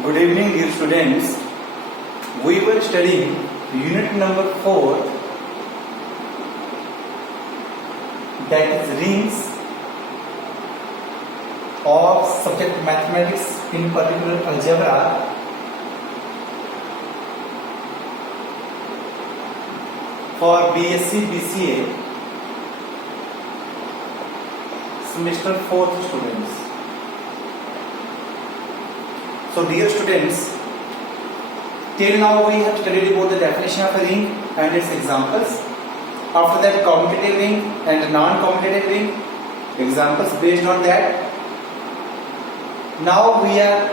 Good evening, dear students. We were studying unit number 4, that is rings of subject mathematics, in particular algebra. For BSc BCA semester 4th students. So dear students, till now we have studied about the definition of a ring and its examples. After that, commutative ring and non-commutative ring, examples based on that. Now we are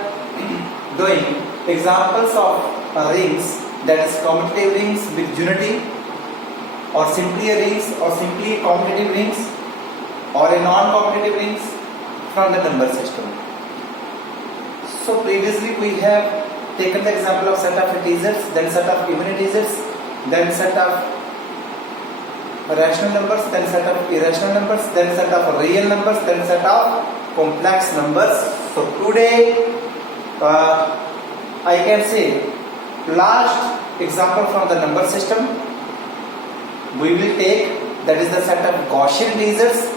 doing examples of rings, that is commutative rings with unity, or simply a rings, or simply commutative rings, or a non-commutative rings from the number system. So previously we have taken the example of set of integers, then set of even integers, then set of rational numbers, then set of irrational numbers, then set of real numbers, then set of complex numbers. So today I can say last example from the number system we will take, that is the set of Gaussian integers.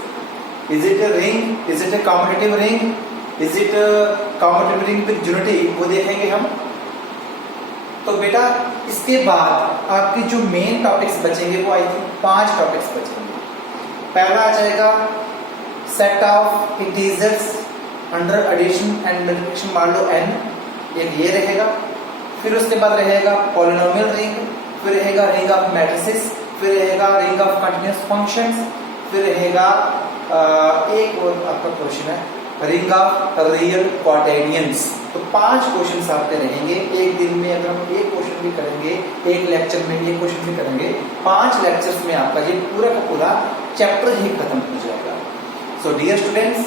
Is it a ring? Is it a commutative ring? Is it a commutative ring with unity? वो देखेंगे हम. तो बेटा इसके बाद आपकी जो main topics बचेंगे वो आई थिंक 5 टॉपिक्स बचेंगे. पहला आ जाएगा set of integers under addition and multiplication, मान लो n, एक ये रहेगा. फिर उसके बाद रहेगा पॉलिनोमियल रिंग, फिर रहेगा रिंग ऑफ मैट्रिसेस, फिर रहेगा रिंग ऑफ कंटीन्यूअस फंक्शंस, फिर रहेगा एक और आपका क्वेश्चन है रिंग ऑफ रियल क्वाटेरियंस. तो 5 क्वेश्चंस आपके रहेंगे एक दिन में. अगर हम एक क्वेश्चन भी करेंगे एक लेक्चर में, ये क्वेश्चन भी करेंगे, 5 लेक्चर्स में आपका ये पूरा का पूरा चैप्टर ही खत्म हो जाएगा. So dear students,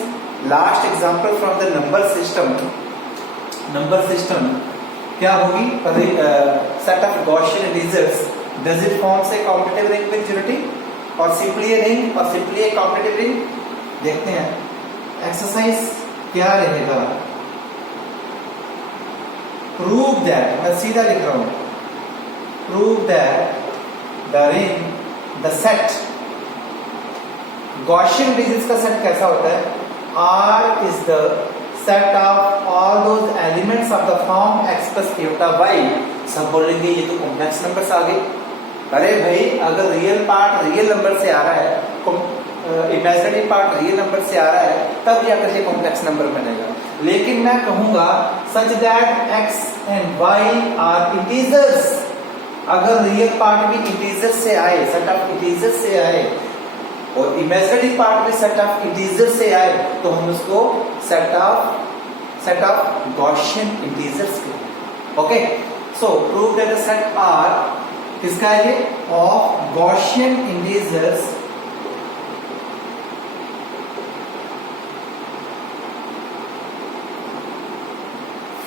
last example from the number system. Number system क्या होगी? Set of Gaussian integers. Does it forms a competitive ring with unity, और सिंपली ए रिंग, और सिंपली ए कॉम्पिटिटिव रिंग. देखते हैं exercise क्या रहेगा. Prove that, मैं सीधा लिख रहा हूं, prove that the ring, the set Gaussian integers का सेट कैसा होता है? R is the set of all those elements of the form x plus iota y. सब बोलेंगे ये तो कॉम्प्लेक्स नंबर्स आ गए. अरे भाई, अगर रियल पार्ट रियल नंबर से आ रहा है, इमेजिनरी पार्ट रियल नंबर से आ रहा है, तब जाकर ये कॉम्प्लेक्स नंबर बनेगा. लेकिन मैं कहूंगा such that x and y are integers. अगर रियल पार्ट भी इंटीजर्स से आए, सेट ऑफ इंटीजर्स से आए, और इमेजिनरी पार्ट भी सेट ऑफ इंटीजर्स से आए, तो हम उसको सेट ऑफ गॉसियन इंटीजर्स कहते हैं. Okay, so prove that the set R किसका है? ये of Gaussian integers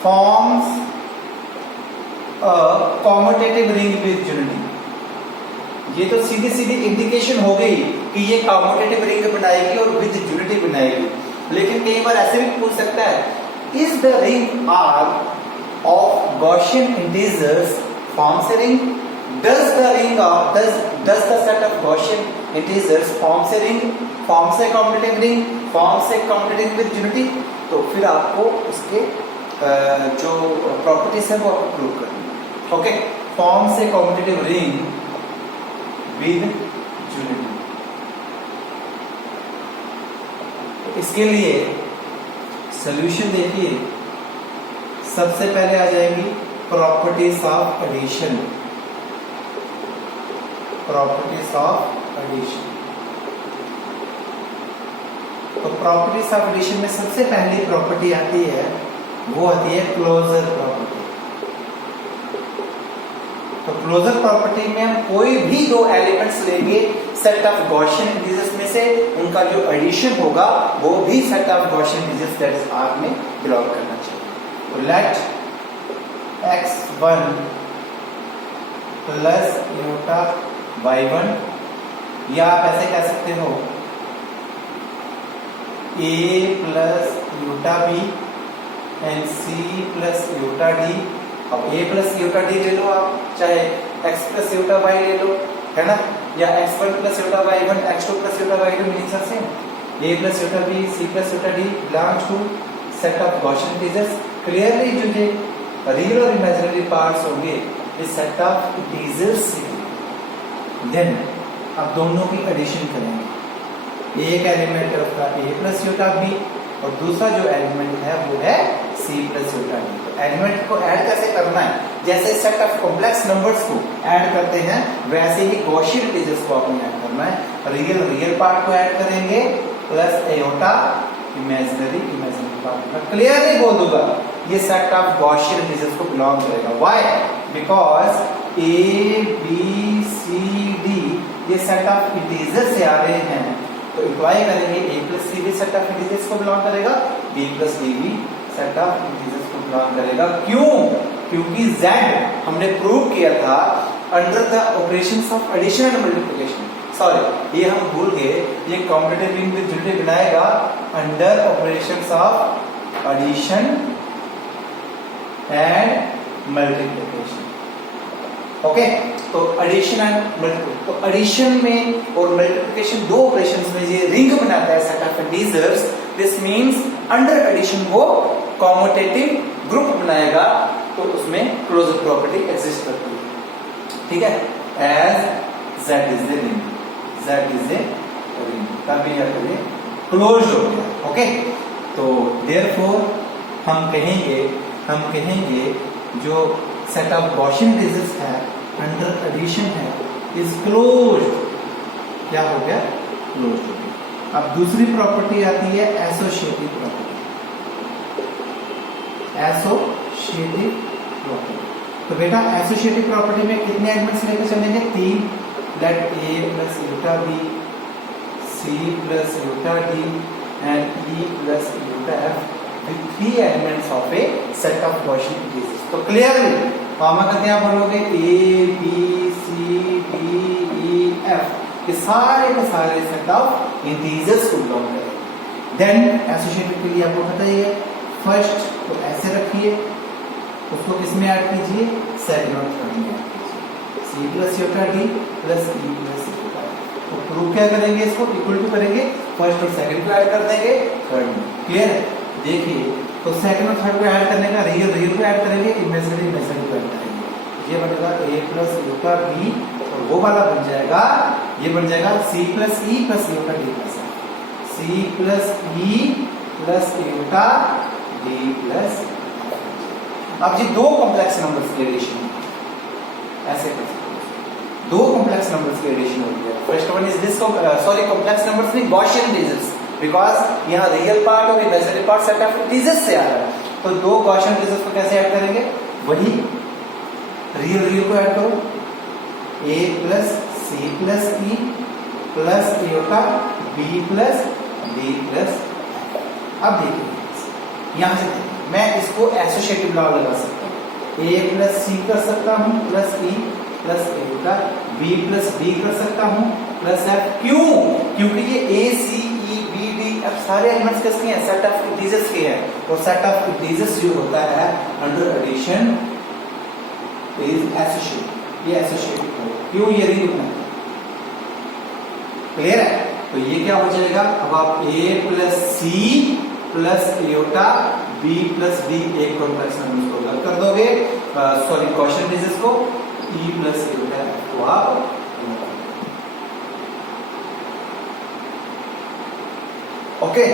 forms a commutative ring with unity. ये तो सीधी सीधी इंडिकेशन हो गई कि ये कॉम्यूटेटिव रिंग बनाएगी और विद यूनिटी बनाएगी. लेकिन कई बार ऐसे भी पूछ सकता है, is the ring R of Gaussian integers forms a ring? Does the ring of does the set of Gaussian integers forms a ring, forms a commutative ring, forms a commutative with unity? तो फिर आपको उसके जो properties है वो आपको prove करनी है. Okay, forms a commutative ring with unity. इसके लिए सॉल्यूशन देखिए. सबसे पहले आ जाएंगी properties of addition. Properties of addition. तो प्रॉपर्टीज ऑफ एडिशन में सबसे पहली प्रॉपर्टी आती है, वो आती है क्लोजर प्रॉपर्टी. तो क्लोजर प्रॉपर्टी में हम कोई भी दो एलिमेंट्स लेंगे सेट ऑफ गॉसियन इंटीजर्स में से, उनका जो एडिशन होगा वो भी set of Gaussian integers that is R में बिलोंग करना चाहिए. तो late x1 plus iota y1, या आप ऐसे कह सकते हो a plus iota b and c plus iota d. अब ए प्लस यूटा डी ले लो आप, चाहे एक्स प्लस यूटा वाई ले लो, है ना, या x1 plus iota y1, x2 plus iota y2 meanings are same. a plus iota b, c plus iota d belongs to set of Gaussian integers. Clearly जो ये real और imaginary parts होंगे इस set of integers से। Then अब दोनों की addition करेंगे। एक एलिमेंट है उसका a प्लस यूटा b और दूसरा जो एलिमेंट है वो है c प्लस यूटा d। तो एलिमेंट को ऐड कैसे करना है? जैसे सेट ऑफ कॉम्प्लेक्स नंबर्स को ऐड करते हैं वैसे ही गॉसियन इंटीजर्स को आपने ऐड करना है। रियल पार्ट को ऐड करेंगे प्लस एयोटा इमेजिनरी पार्ट। मैं क्लियरली बोल दूंगा ये सेट ऑफ गॉसियन इंटीजर्स को बिलोंग करेगा। Why? Because a b c d ये सेट ऑफ इंटीजर्स से आ रहे हैं, तो इम्प्लाई करेंगे a प्लस c भी सेट ऑफ इंटीजर्स को बिलोंग करेगा, b प्लस d भी सेट ऑफ इंटीजर्स को बिलोंग करेगा। क्यों? क्योंकि z हमने प्रूव किया था under the operations of addition and multiplication. Sorry, ये हम भूल गए, ये कॉम्पिटिटिव रिंग में जुड़े बनाएगा under operations of addition and multiplication. Okay, तो एडिशन एंड मल्टीप्लिकेशन, तो एडिशन में और मल्टीप्लिकेशन दो ऑपरेशंस में ये रिंग बनाता है set of integers. This means under addition वो कॉम्यूटेटिव ग्रुप बनाएगा, तो उसमें क्लोजर प्रॉपर्टी एग्जिस्ट करती है। ठीक है, as z is a ring, z is a ring, तब ये क्लोज हो गया। ओके, तो देयरफॉर हम कहेंगे जो सेट ऑफ गॉसियन इंटीजर्स है अंडर एडिशन है इज क्लोज्ड। क्या हो गया? क्लोज्ड हो गया। अब दूसरी प्रॉपर्टी आती है एसोसिएटिव प्रॉपर्टी। एसोसिएटिव प्रॉपर्टी, तो बेटा एसोसिएटिव प्रॉपर्टी में कितने एलिमेंट्स लेकर चलेंगे? 3। Let a plus iota b, c plus iota d and e plus iota f with 3 elements of a set of Gaussian integers। तो क्लियरली फॉर्मा का क्या बोलोगे? a b c d e f, ये सारे के सारे सेट ऑफ इंटीजर्स को बिलोंग करेंगे। देन एसोसिएटिव के लिए आपको बताइए, फर्स्ट तो ऐसे रखिए, उसको किसमें ऐड कीजिए? सेकंड और थर्ड में ऐड कीजिए, c plus iota d plus e plus Utah. तो प्रूव क्या करेंगे? इसको इक्वल टू करेंगे, फर्स्ट और सेकंड को ऐड कर देंगे थर्ड में। क्लियर है? देखिए, तो सेकंड और थर्ड को ऐड करने का रियल को ऐड करेंगे, इमेजिनरी को ऐड करेंगे। ये बनेगा a प्लस यूटा b और वो वाला बन जाएगा, ये बन जाएगा c plus e plus iota d plus c plus e plus iota d plus. अब जी दो कॉम्प्लेक्स नंबर्स की एडिशन ऐसे कर सकते हैं, दो कॉम्प्लेक्स नंबर्स की एडिशन होती है। First one is this, sorry complex numbers नहीं, गॉसियन इंटीजर्स, बिकॉज यहाँ रियल पार्ट और imaginary part set of integers से आ रहा है। तो दो गॉसियन इंटीजर्स को कैसे ऐड करेंगे? वही रियल को ऐड करो, a plus c plus e plus iota b plus d plus. अब देखिए यहां से देखिए, मैं इसको एसोसिएटिव लॉ लगा सकता हूँ, a प्लस c कर सकता हूँ plus e plus iota, b plus d कर सकता हूँ प्लस f। क्यों? क्योंकि ये a c e b d f सारे एलिमेंट्स किसके हैं? सेट ऑफ इंटीजर्स के हैं, और सेट ऑफ इंटीजर्स जो होता है अंडर एडिशन इज एसोसिएटिव। ये एसोसिएटिव है, क्यों? ये रिंग बनाता है। क्लियर है? तो ये क्या हो जाएगा? अब आप a plus c plus iota b plus d एक कॉम्प्लेक्स नंबर को अलग कर दोगे, सॉरी गॉसियन इंटीजर्स को, e प्लस यूटा को आप। ओके,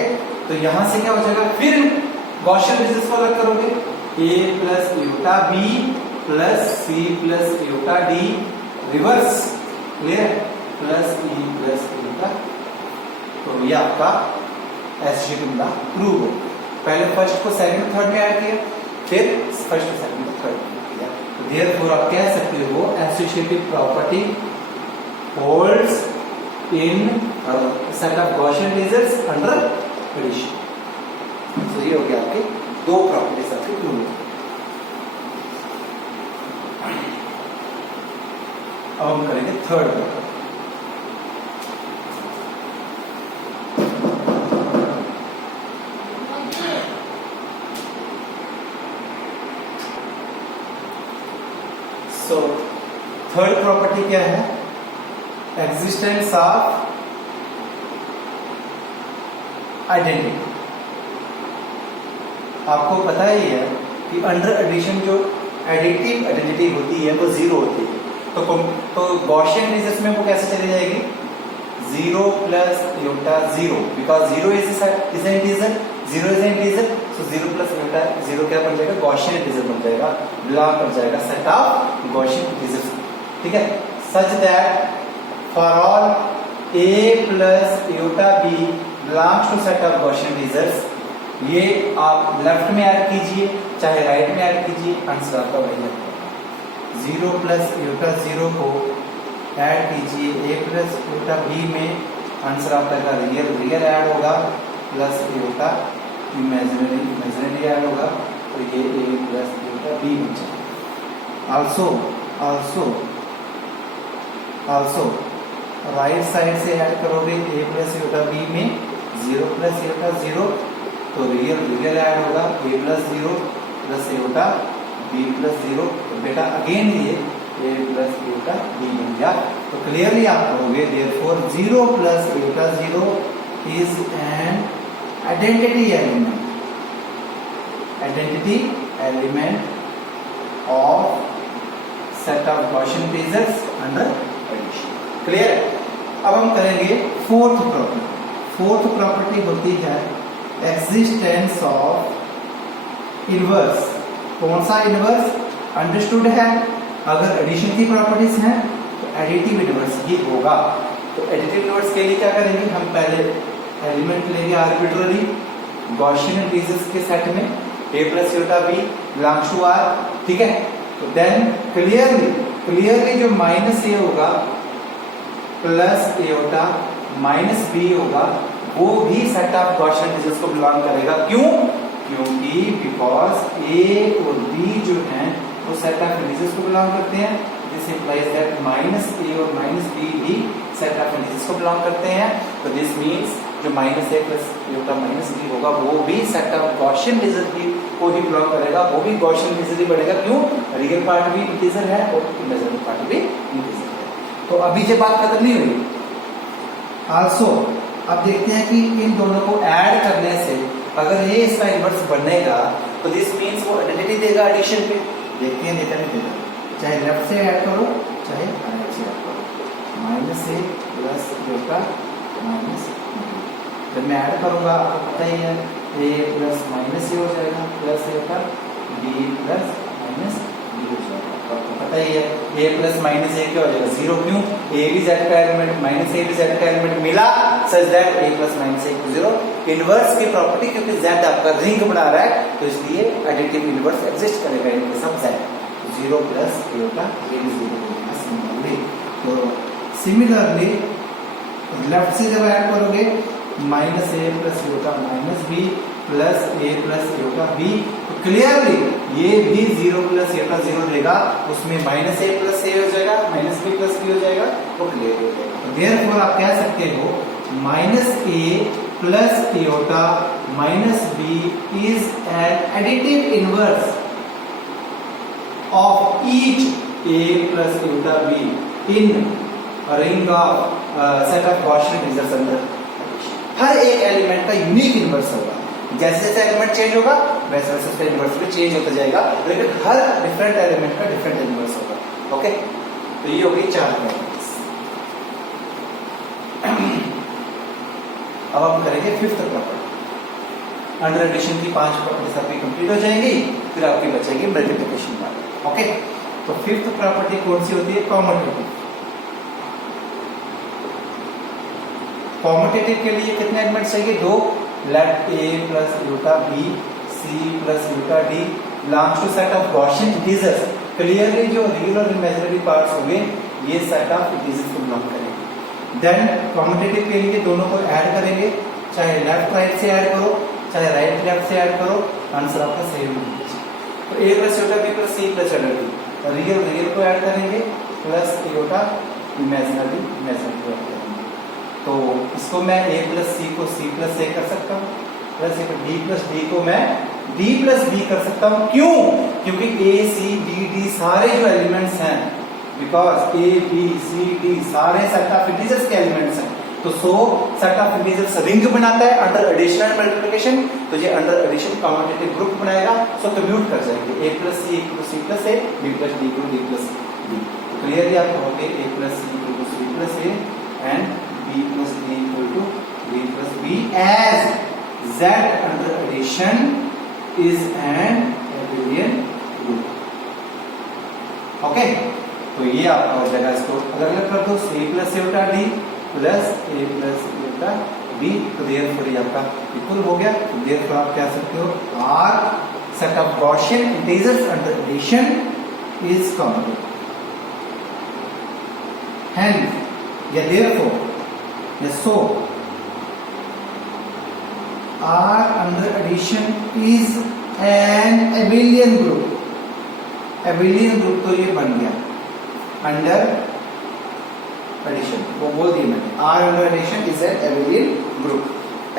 तो यहां से क्या हो जाएगा? फिर गॉसियन इंटीजर्स को अलग करोगे, a plus iota b plus c plus iota d reverse. Clear? Plus e plus Utah. तो ये आपका एसोसिएटिव लॉ प्रूव हो। पहले फर्स्ट को सेकंड थर्ड में ऐड किया, फिर फर्स्ट को सेकंड थर्ड में किया। तो देयरफॉर आप कह सकते हो associative property holds in set of Gaussian integers under addition. तो ये हो गया आपके दो प्रॉपर्टीज आपके प्रूव हो। अब हम करेंगे third property. So third property क्या है? Existence of identity. आपको पता ही है कि अंडर एडिशन जो एडिटिव आइडेंटिटी होती है वो जीरो होती है। तो गॉसियन इंटीजर्स में वो कैसे चली जाएगी? 0 plus iota 0, because 0 is N integer, 0 is N integer, so 0 plus iota 0 क्या बन जाएगा? गॉसियन इंटीजर बन जाएगा, बिलोंग कर जाएगा सेट ऑफ गॉसियन इंटीजर्स। ठीक है, such that for all a plus iota b belongs to set of Gaussian integers. ये आप लेफ्ट में ऐड कीजिए चाहे राइट में ऐड कीजिए, आंसर आपका वही है। 0 प्लस योटा 0 को ऐड कीजिए a प्लस योटा b में, आंसर आपका रियल ऐड होगा, प्लस योटा इमेजिनरी ऐड होगा, तो ये a प्लस योटा b बन जाएगा। आल्सो राइट साइड से ऐड करोगे a प्लस योटा b में 0 प्लस योटा 0, तो रियल ऐड होगा a plus 0 plus iota b plus 0। तो बेटा अगेन ये a प्लस योटा b बन गया। तो क्लियरली आप कहोगे therefore 0 plus iota 0 is an identity element of set of Gaussian integers under addition. Clear है? अब हम करेंगे फोर्थ प्रॉपर्टी होती है एग्जिस्टेंस ऑफ इनवर्स। कौन सा इनवर्स? अंडरस्टूड है। अगर एडिशन की प्रॉपर्टीज हैं तो एडिटिव इनवर्स ही होगा। तो एडिटिव इनवर्स के लिए क्या करेंगे? हम पहले एलिमेंट लेंगे आर्बिट्ररी गॉसियन इंटीजर्स के सेट में a plus iota b belongs to r। ठीक है, तो देन क्लियरली जो माइनस a होगा प्लस योटा माइनस b होगा, वो भी सेट ऑफ गॉसियन इंटीजर्स को बिलोंग करेगा। क्यों? क्योंकि बिकॉज a और b जो हैं वो सेट ऑफ इंटीजर्स को बिलोंग करते हैं। This implies that minus a और माइनस b भी सेट ऑफ इंटीजर्स को बिलोंग करते हैं। तो दिस मींस जो minus a plus iota minus b होगा वो भी सेट ऑफ गॉसियन इंटीजर को ही बिलोंग करेगा, वो भी गॉसियन इंटीजर ही बनेगा। क्यों? रियल पार्ट भी इंटीजर है और इमेजिनरी पार्ट भी इंटीजर है। तो अभी ये बात खत्म नहीं हुई। आल्सो अब देखते हैं कि इन दोनों को ऐड करने से अगर ये इसका इनवर्स बनेगा तो दिस मींस वो आइडेंटिटी देगा एडिशन पे। देखते हैं देता नहीं देता, चाहे लेफ्ट से ऐड करो चाहे राइट से ऐड करो। Minus a plus iota minus b, जब मैं ऐड करूंगा आपको पता ही है a प्लस माइनस a हो जाएगा plus iota b plus minus b हो जाएगा। आपको पता ही है a प्लस माइनस a क्या हो जाएगा? 0। क्यों? a भी z का एलिमेंट माइनस a भी z का एलिमेंट मिला, such that a plus minus a 0। Inverse की प्रॉपर्टी, क्योंकि z आपका रिंग बना रहा है तो इसलिए एडिटिव इनवर्स एग्जिस्ट करेगा इनके सब z। 0 प्लस योटा a भी 0 होगा सिमिलरली। तो सिमिलरली लेफ्ट से जब ऐड करोगे minus a plus iota minus b plus a plus iota b, तो क्लियरली ये भी 0 प्लस योटा 0 देगा, उसमें माइनस a प्लस a हो जाएगा, माइनस b प्लस b हो जाएगा, वो क्लियर हो जाएगा। तो देयरफॉर आप कह सकते हो minus a plus iota minus b is an additive inverse of each a plus iota b in ring of set of Gaussian integers under. हर एक एलिमेंट का यूनिक इनवर्स होगा। जैसे जैसे एलिमेंट चेंज होगा वैसे वैसे उसका इनवर्स भी चेंज होता जाएगा, लेकिन हर डिफरेंट एलिमेंट का डिफरेंट इनवर्स होगा। ओके, तो ये हो गई 4 प्रॉपर्टीज। अब हम करेंगे फिफ्थ प्रॉपर्टी। अंडर एडिशन की 5 प्रॉपर्टीज आपकी कंप्लीट हो जाएंगी, फिर आपकी बचेगी मल्टीप्लिकेशन पार्ट। ओके, तो फिफ्थ प्रॉपर्टी कौन सी होती है? कॉम्यूटेटिव। कॉम्यूटेटिव के लिए कितने एलिमेंट चाहिए? 2। Let a plus iota b c plus iota d belongs to set of Gaussian integers. Clearly जो रियल और इमेजिनरी पार्ट्स होंगे ये सेट ऑफ इंटीजर्स को बिलोंग करेंगे। देन कॉम्यूटेटिव के लिए दोनों को ऐड करेंगे, चाहे लेफ्ट राइट से ऐड करो चाहे राइट लेफ्ट से ऐड करो, आंसर आपका सेम होगा। तो a plus iota b plus c plus iota d, real को ऐड करेंगे प्लस योटा इमेजिनरी ऐड करेंगे। तो इसको मैं a प्लस c को c प्लस a कर सकता हूँ, प्लस d प्लस d को मैं D प्लस बी कर सकता हूं। क्यों? क्योंकि A C D D सारे जो एलिमेंट्स हैं, because A B C D सारे सेट ऑफ इंटीजर्स के एलिमेंट्स हैं, तो सो सेट ऑफ इंटीजर्स रिंग बनाता है अंडर एडिशन एंड मल्टीप्लिकेशन, तो ये अंडर एडिशन कम्यूटेटिव ग्रुप बनाएगा, सो कम्यूट कर जाएंगे A plus C equal to C plus A, B plus D equal to D plus D। तो क्लियरली आप कहोगे A plus C equal to C plus A and B plus D equal to D plus B as Z under addition is an abelian group. Okay, तो ये आपका हो जाएगा। इसको अगर अलग कर दो, A प्लस A बटा D plus A plus A बटा B, तो देयरफॉर ये आपका इक्वल हो गया। तो देयरफॉर आप कह सकते हो R set of Gaussian integers under addition is commutative. Hence, या therefore, या so, R under addition is an abelian group। abelian group तो ये बन गया under addition, वो बोल दिया मैंने, R under addition is an abelian group।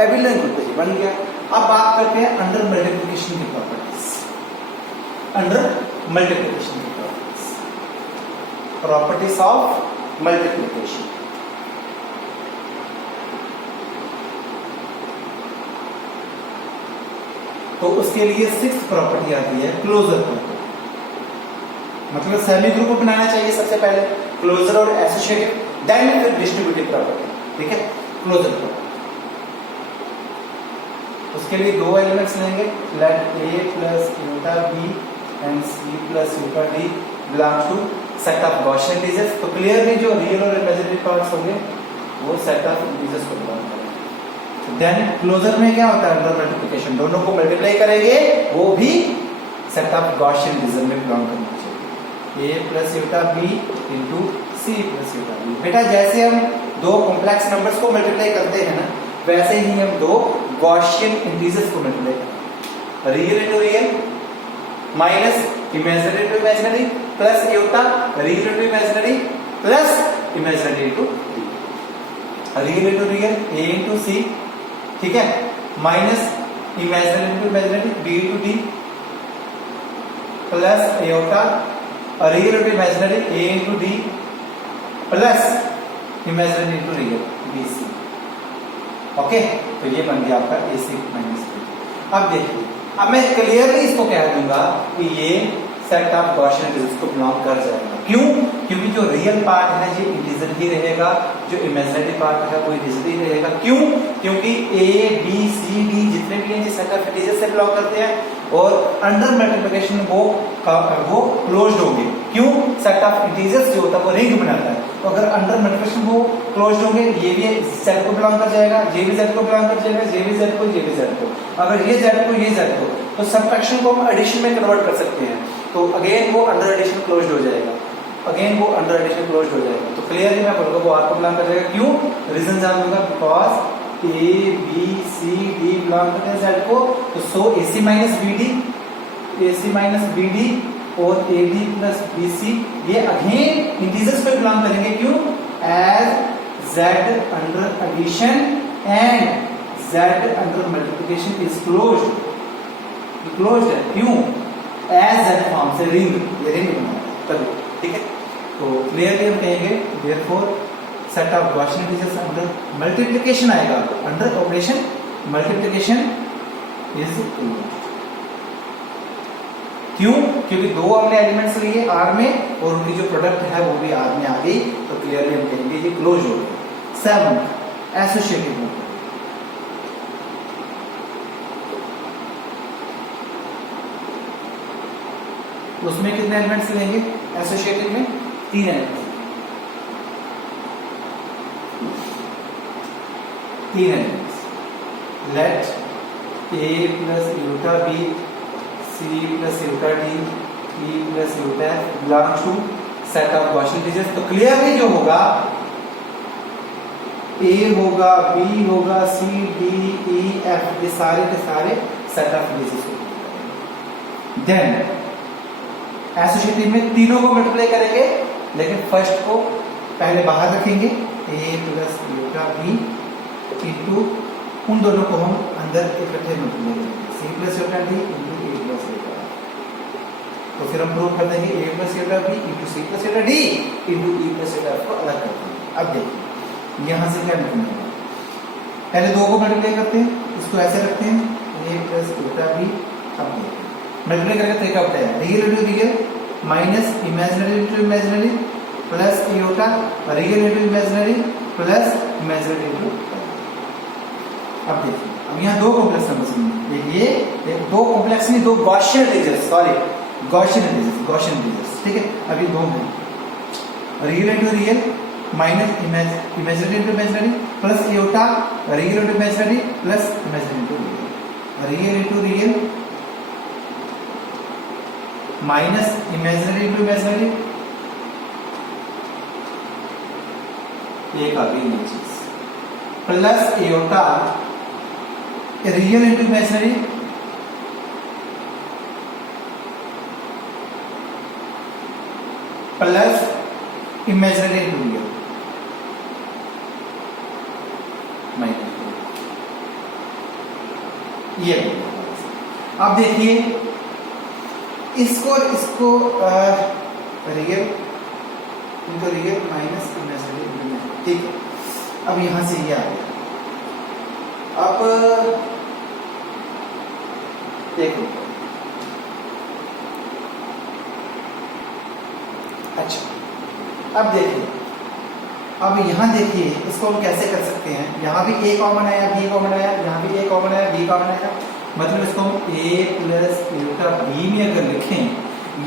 abelian group तो ये बन गया। अब बात करते हैं under multiplication की प्रॉपर्टीज। under multiplication की प्रॉपर्टीज ऑफ multiplication। तो उसके लिए सिक्स्थ प्रॉपर्टी आती है क्लोजर प्रॉपर्टी, मतलब सेमी ग्रुप बनाना चाहिए सबसे पहले, क्लोजर और एसोसिएटिव, देन फिर डिस्ट्रीब्यूटिव प्रॉपर्टी। ठीक है, क्लोजर प्रॉपर्टी। उसके लिए दो एलिमेंट्स लेंगे, let A plus iota B and C plus iota D belongs to set of Gaussian integers. तो क्लियरली जो रियल और इमेजिनरी पार्ट्स होंगे वो सेट ऑफ इंटीजर्स को बिलोंग करेंगे। देन क्लोजर में क्या होता है, अंडर मल्टीप्लिकेशन, दोनों को मल्टीप्लाई करेंगे, वो भी सेट ऑफ गॉसियन इंटीजर में बिलोंग करना चाहिए। A plus iota B into C plus iota B। बेटा जैसे हम दो कॉम्प्लेक्स नंबर्स को मल्टीप्लाई करते हैं ना, वैसे ही हम दो गॉसियन इंटीजर्स को मल्टीप्लाई करते हैं। Real into real minus imaginary into imaginary plus Utah real into imaginary plus imaginary into real into real A into C, ठीक है, minus imaginary into imaginary B into D plus aorta real into imaginary A into D plus imaginary into real BC। Okay, तो ये बन गया आपका AC minus B। अब देखिए, अब मैं क्लियरली इसको कह दूंगा कि ये सेट ऑफ गॉसियन इंटीजर्स को बिलोंग कर जाएगा। क्यों? क्योंकि जो रियल पार्ट है ये इंटीजर ही रहेगा, जो इमेजिनरी पार्ट है वो इंटीजर ही रहेगा। क्यों? क्योंकि A B C D जितने भी हैं ये सेट ऑफ इंटीजर से बिलोंग करते हैं, और अंडर मल्टीप्लिकेशन वो क्लोज्ड होंगे। क्यों? सेट ऑफ इंटीजर्स जो होता है वो रिंग बनाता है, तो अगर अंडर मल्टीप्लिकेशन वो क्लोज्ड होंगे, ये भी सेट को बिलोंग कर जाएगा, ये भी सेट को बिलोंग कर जाएगा, ये भी सेट को, ये भी सेट को। अगर ये सेट को, ये सेट को, तो सबट्रैक्शन को हम एडिशन में कन्वर्ट कर सकते हैं, तो अगेन वो अंडर एडिशन क्लोज्ड हो जाएगा, अगेन वो अंडर एडिशन क्लोज्ड हो जाएगा। तो क्लियरली मैं बोलूंगा वो आर को बिलोंग कर जाएगा। क्यों? रीजन जान दूंगा, because A B C D belong करते हैं सेट को, तो so AC minus BD, AC minus BD और AD प्लस BC ये अगेन इंटीजर्स पे बिलोंग करेंगे। क्यों? As Z under addition and Z under multiplication is closed, closed है। क्यों? एज Z फॉर्म से रिंग, ये रिंग बना तभी। ठीक है, तो क्लियरली हम कहेंगे therefore set of Gaussian integers under multiplication आएगा, under operation multiplication is closed. क्यों? क्योंकि दो हमने एलिमेंट्स लिए R में और उनकी जो प्रोडक्ट है वो भी R में आ गई, तो क्लियरली हम कहेंगे ये क्लोज हो गया। 7 एसोसिएटिव ग्रुप। उसमें कितने एलिमेंट्स लेंगे? एसोसिएटिव में 3 elements, 3 elements. Let A plus iota B C plus iota D E plus iota belongs to set of Gaussian integers. तो क्लियरली जो होगा A होगा, B होगा, C D E F, ये सारे के सारे सेट ऑफ इंटीजर्स होंगे। देन एसोसिएटिव में तीनों को मल्टीप्लाई करेंगे, लेकिन फर्स्ट को पहले बाहर रखेंगे, A plus iota B into उन दोनों को हम अंदर इकट्ठे मल्टीप्लाई करेंगे, C C plus iota D into A plus iota. तो फिर हम प्रूव कर देंगे A plus iota B into C plus iota D into E plus iota को अलग कर देंगे। अब देखिए यहाँ से क्या लिखना है, पहले दो को मल्टीप्लाई करते हैं, इसको ऐसे रखते हैं ए प्लस योटा बी। अब देखिए मल्टीप्लाई करके तो क्या होता है, real into real minus imaginary into imaginary plus Yotta real into imaginary plus imaginary into. अब देखिए अब यहाँ दो कॉम्प्लेक्स नंबर्स हैं, ये दो कॉम्प्लेक्स नहीं, दो Gaussian integers, sorry Gaussian integers, ठीक है। अभी दो हैं, real into real minus imaginary into imaginary plus Yotta real into imaginary plus imaginary into real, real into real minus imaginary into imaginary, एक आ गई ये चीज, plus aorta real into imaginary plus imaginary into real minus ये। अब देखिए इसको और इसको real into real minus imaginary into imaginary, ठीक है। अब यहां से ये आ गया। अब देखो अच्छा, अब देखिए अब यहां देखिए इसको हम कैसे कर सकते हैं, यहां भी ए कॉमन आया बी कॉमन आया, यहां भी ए कॉमन आया बी कॉमन आया, मतलब इसको हम ए प्लस योटा बी में अगर लिखें,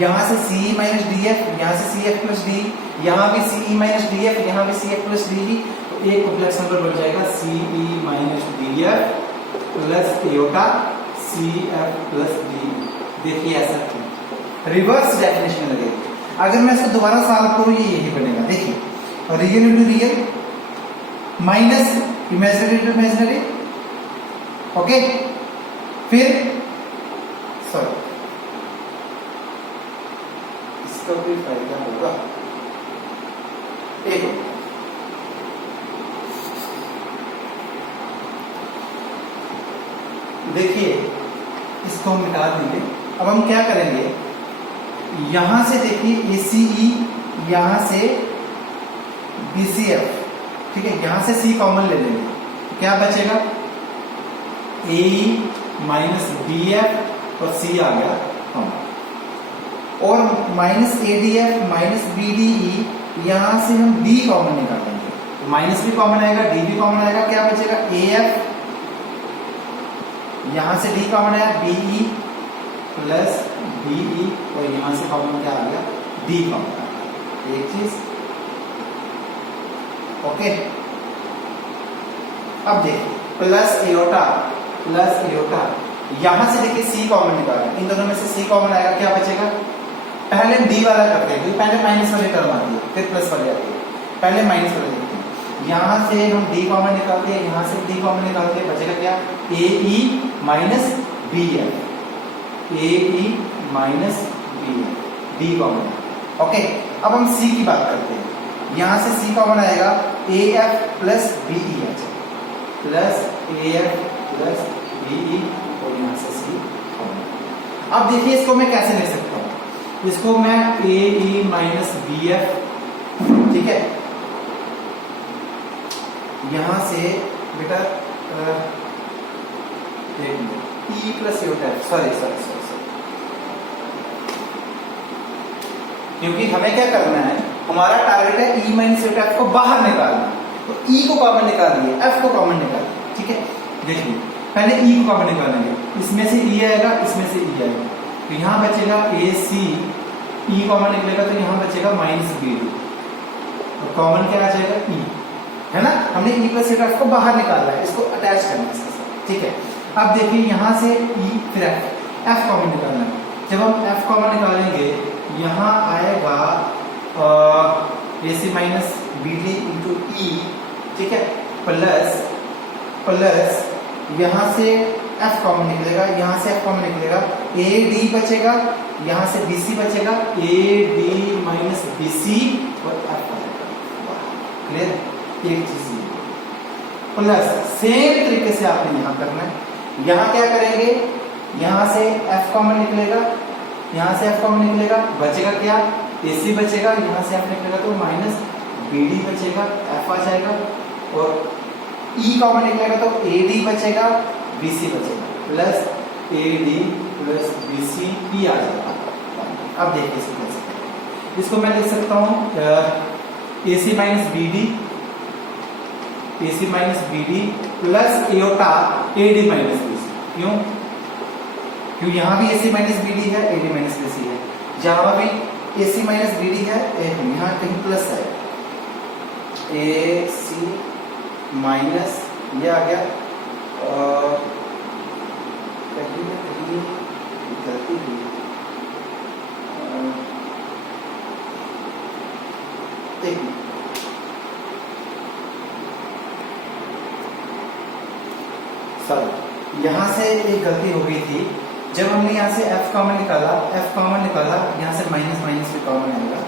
यहाँ से सी माइनस डी एफ, यहाँ से सी एफ प्लस डी, यहाँ भी सी माइनस डी एफ, यहाँ भी सी एफ प्लस डी, तो एक कॉम्प्लेक्स नंबर बन जाएगा C E minus D F plus iota C F plus D. देखिए ऐसा क्यों, रिवर्स डेफिनेशन में लगेगा। अगर मैं इसको दोबारा सॉल्व करूँ ये यही बनेगा, देखिए real into real minus imaginary into imaginary, okay. फिर सॉरी इसका कोई फायदा होगा, एक देखिए इसको हम मिटा देंगे। अब हम क्या करेंगे, यहां से देखिए ACE, यहां से BCF, ठीक है, यहां से C कॉमन ले लेंगे, क्या बचेगा AE माइनस BF और C आ गया कॉमन, और माइनस ADF माइनस BDE, यहां से हम D कॉमन निकालेंगे, माइनस भी कॉमन आएगा D भी कॉमन आएगा, क्या बचेगा AF, यहां से D कॉमन आया BE प्लस BE, और यहां से कॉमन क्या आ गया D कॉमन आ गया, एक चीज, ओके। अब देखिए प्लस एयोटा, यहां से देखिए C कॉमन निकालें, इन दोनों में से C कॉमन आएगा, क्या बचेगा, पहले D वाला करते हैं क्योंकि पहले माइनस वाले टर्म आती है फिर प्लस वाले आती है, पहले माइनस वाले देखते हैं। यहां से हम D कॉमन निकालते हैं, यहां से D कॉमन निकालते हैं, बचेगा क्या AE minus BF, AE minus BF, D common, okay. अब हम C की बात करते हैं, यहां से C कॉमन आएगा AF plus BE plus AF plus BE, और यहां से C कॉमन। अब देखिए इसको मैं कैसे ले सकता हूं, इसको मैं AE माइनस BF, ठीक है, यहां से बेटा E प्लस योटा, सॉरी, क्योंकि हमें क्या करना है, हमारा टारगेट है E माइनस योटा को बाहर निकालना, तो E को कॉमन निकाल दिए, F को कॉमन निकाल दिए, ठीक है। देखिए पहले E को कॉमन निकालेंगे, इसमें से E आएगा, इसमें से E आएगा, तो यहां बचेगा AC, E कॉमन निकलेगा तो यहां बचेगा माइनस BD, तो कॉमन क्या आ जाएगा E, है ना। हमने E प्लस योटा को बाहर निकालना है, इसको अटैच करना है इसके साथ, ठीक है। अब देखिए यहां से E फिर F कॉमन निकालना है, जब हम F कॉमन निकालेंगे यहां आएगा AC minus BD into E, ठीक है, प्लस यहां से F कॉमन निकलेगा, यहां से F कॉमन निकलेगा, AD बचेगा, यहां से BC बचेगा, AD माइनस BC और F बचेगा, क्लियर। एक चीज प्लस सेम तरीके से आपने यहां करना है, यहां क्या करेंगे यहाँ से f कॉमन निकलेगा, यहाँ से f कॉमन निकलेगा, बचेगा क्या, AC बचेगा, यहाँ से f निकलेगा तो माइनस BD बचेगा, f आ जाएगा, और E कॉमन निकलेगा तो AD बचेगा, BC बचेगा, plus AD plus BC E आ जाएगा। अब देखिए इसको कैसे करें। इसको मैं लिख सकता हूँ AC minus BD, AC minus BD plus aorta AD minus BC। क्यों? क्यों यहाँ भी AC माइनस BD है, AD माइनस BC है, जहाँ भी AC माइनस BD है, यहाँ कहीं प्लस है, AC माइनस ये आ गया, कहीं ना कहीं गलती हुई, एक मिनट, सॉरी यहाँ से एक गलती हो गई थी, जब हमने यहाँ से f कॉमन निकाला, यहाँ से माइनस माइनस भी कॉमन आएगा,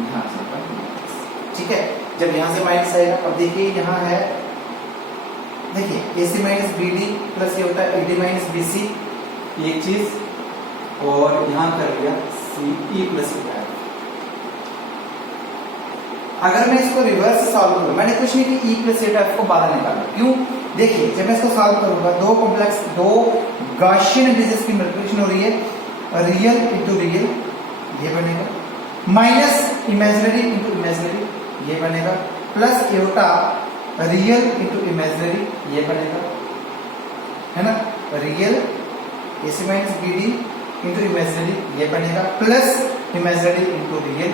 यहाँ से माइनस, ठीक है। जब यहाँ से माइनस आएगा, अब देखिए यहाँ है, देखिए AC माइनस BD प्लस ये होता है AD माइनस BC, एक चीज, और यहाँ कर लिया CE प्लस होता है। अगर मैं इसको रिवर्स सॉल्व करूँ, मैंने कुछ नहीं कि E प्लस एटा को बाहर निकाला, क्यों? देखिए जब मैं इसको सॉल्व करूंगा, दो गॉसियन इंटीजर्स की मल्टीप्लिकेशन हो रही है, रियल इंटू रियल ये बनेगा, माइनस इमेजिनरी इंटू इमेजिनरी ये बनेगा, plus iota real into imaginary ये बनेगा, है ना, real AC minus BD into imaginary ये बनेगा, प्लस इमेजिनरी इंटू रियल,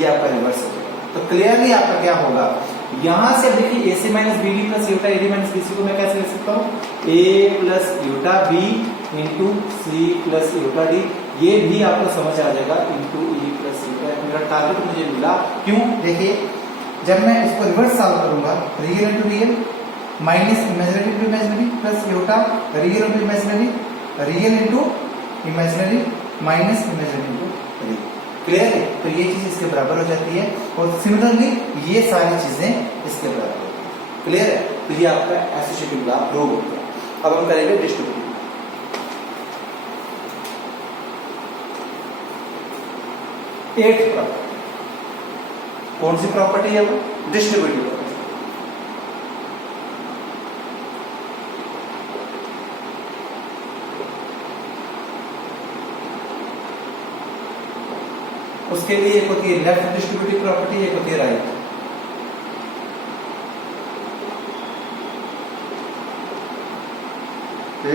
ये आपका रिवर्स हो जाएगा। तो क्लियरली आपका क्या होगा, यहां से देखिए AC minus BD plus iota AD minus BC को मैं कैसे लिख सकता हूँ, A plus eta B into C plus eta D, ये भी आपको समझ आ जाएगा, इंटू E प्लस एटा, मेरा टारगेट मुझे मिला। क्यों? देखिए जब मैं इसको रिवर्स सॉल्व करूंगा, real into real minus imaginary into imaginary plus iota real into imaginary, real into imaginary minus imaginary into real, clear है? तो ये चीज इसके बराबर हो जाती है, और सिमिलरली ये सारी चीजें इसके बराबर होती है, क्लियर है? तो ये आपका एसोसिएटिव लॉ प्रूव हो गया। अब हम करेंगे डिस्ट्रीब्यूटिव। एट्थ प्रॉपर्टी, कौन सी प्रॉपर्टी है वो? Distributive property. उसके लिए एक होती है लेफ्ट डिस्ट्रीब्यूटिव प्रॉपर्टी, एक होती है राइट।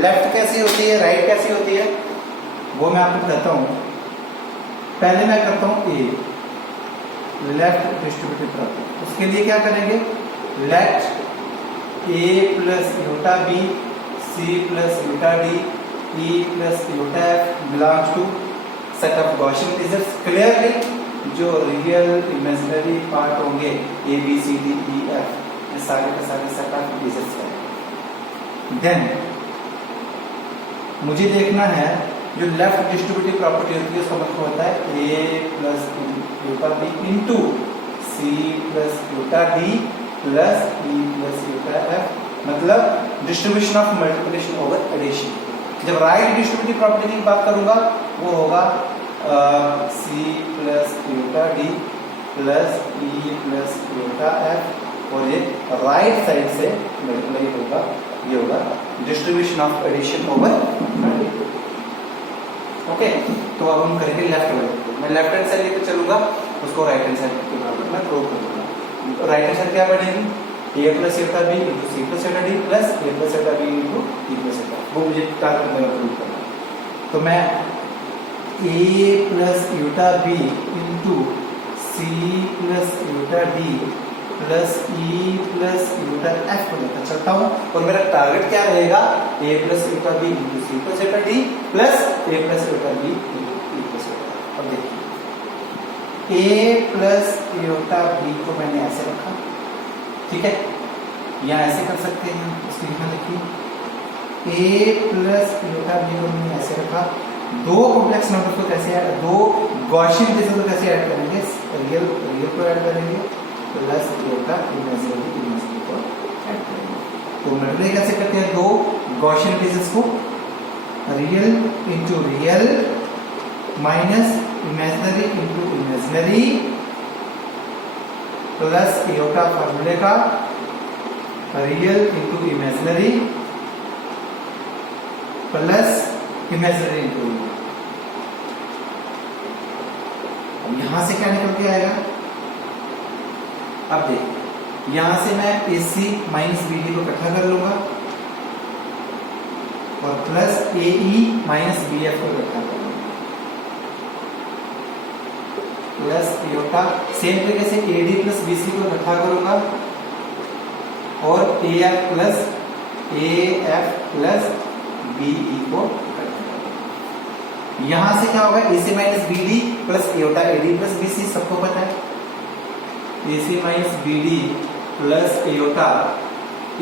लेफ्ट कैसी होती है, राइट कैसी होती है, वो मैं आपको बताता हूं। पहले मैं करता हूं ए, लेफ्ट डिस्ट्रीब्यूटिव प्रॉपर्टी। उसके लिए क्या करेंगे, let A plus eta B C plus eta D E plus eta F belongs to set of Gaussian integers. Clearly जो रियल इमेजिनरी पार्ट होंगे A B C D E F, ये सारे के सारे सेट ऑफ इंटीजर्स हैं। Then मुझे देखना है जो लेफ्ट डिस्ट्रीब्यूटिव प्रॉपर्टी होती है, उसका मतलब होता है A plus eta B into C plus eta D plus E plus eta F, मतलब distribution of multiplication over addition. जब राइट डिस्ट्रीब्यूटिव प्रॉपर्टी की बात करूंगा, वो होगा C plus eta D plus E plus eta F, और ये right side से मल्टीप्लाई होगा, ये होगा distribution of addition over multiplication. Okay, तो अब हम करेंगे लेफ्ट हैंड। मैं लेफ्ट हैंड साइड लेकर चलूंगा, उसको राइट हैंड साइड के बराबर मैं प्रूव कर दूंगा। राइट हैंड साइड क्या बनेगी, A plus eta B into C plus eta D plus A plus eta B into E plus एटा, वो मुझे टारगेट में प्रूव करना है। तो मैं A plus eta B into C plus eta D plus E plus eta F को लेकर चलता हूँ, और मेरा टारगेट क्या रहेगा, A plus eta B into C plus eta D plus A plus eta B into E plus एटा। अब देखिए A प्लस एटा B को मैंने ऐसे रखा, ठीक है, या ऐसे कर सकते हैं, इसके यहाँ देखिए A प्लस एटा B को मैंने ऐसे रखा। दो कॉम्प्लेक्स नंबर को कैसे ऐड, दो गॉसियन इंटीजर को कैसे ऐड करेंगे, रियल को ऐड करेंगे प्लस एटा इमेजिनरी को ऐड करेंगे। तो मल्टीप्लाई कैसे करते हैं, दो गॉसियन इंटीजर्स को real into real minus imaginary into imaginary plus aorta फॉर्मूले का real into imaginary plus imaginary into. अब यहां से क्या निकल के आएगा? अब देख, यहां से मैं AC माइनस BD को इकट्ठा कर लूंगा और प्लस AE माइनस BF को इकट्ठा कर लूंगा प्लस एयोटा। सेम तरीके से AD प्लस BC को इकट्ठा करूंगा और AF प्लस BE को इकट्ठा करूंगा। यहां से क्या होगा? AC minus BD plus aorta AD plus BC, सबको पता है। AC minus BD plus aorta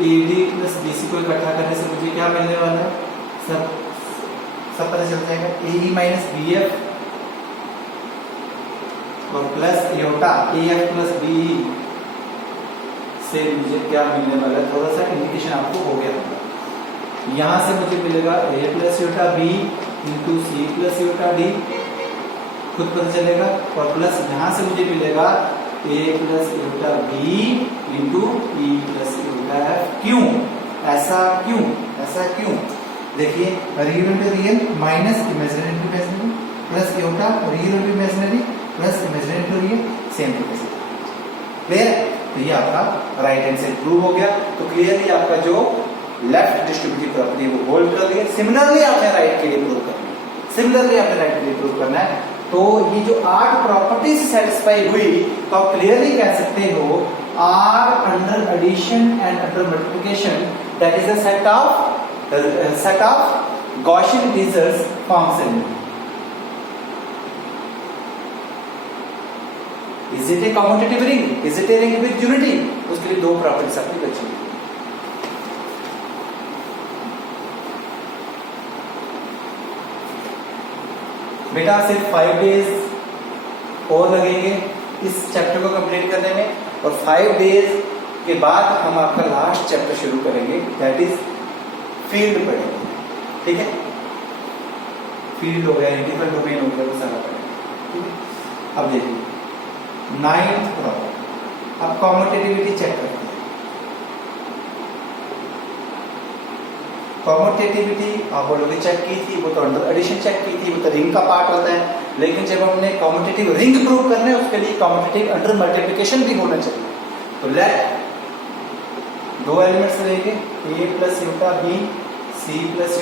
AD plus BC को इकट्ठा करने से मुझे क्या मिलने वाला है? सब पता चल जाएगा। AE माइनस BF और plus aorta AF plus BE से मुझे क्या मिलने वाला है? थोड़ा सा इंडिकेशन आपको हो गया होगा। यहां से मुझे मिलेगा A plus aorta B into C plus aorta D, खुद पता चलेगा। और प्लस यहां से मुझे मिलेगा A plus aorta B into E plus aorta F। क्यों ऐसा? क्यों? देखिए, real into real minus imaginary into imaginary plus aorta real into imaginary plus imaginary into real, same तरीके से। क्लियर? तो ये आपका राइट हैंड से प्रूव हो गया। तो क्लियरली आपका जो लेफ्ट डिस्ट्रीब्यूटिव प्रॉपर्टी वो होल्ड कर लिया। सिमिलरली आपने राइट के लिए प्रूव करना है। तो ये जो 8 प्रॉपर्टीज सेटिस्फाई हुई, तो आप क्लियरली कह सकते हो R under addition and under multiplication that is a set of Gaussian integers function. Is it a commutative ring? Is it a ring with unity? उसके लिए 2 प्रॉपर्टीज आपकी बची। बेटा सिर्फ 5 डेज और लगेंगे इस चैप्टर को कंप्लीट करने में, और 5 डेज के बाद हम आपका लास्ट चैप्टर शुरू करेंगे, दैट इज फील्ड पढ़ेंगे। ठीक है, फील्ड हो गया, इंटीग्रल डोमेन हो गया, वो सारा पढ़ेंगे। ठीक है, अब देखिए 9th प्रॉब्लम। अब कॉम्यूटेटिविटी चेक करते हैं। कॉम्यूटेटिविटी आप बोलोगे चेक की थी, वो तो अंडर एडिशन चेक की थी, वो तो रिंग का पार्ट होता है। लेकिन जब हमने कॉम्यूटेटिव रिंग प्रूव करना है, उसके लिए कॉम्यूटेटिव अंडर मल्टीप्लिकेशन भी होना चाहिए। तो लेट 2 एलिमेंट्स लेंगे, A plus aorta B, C plus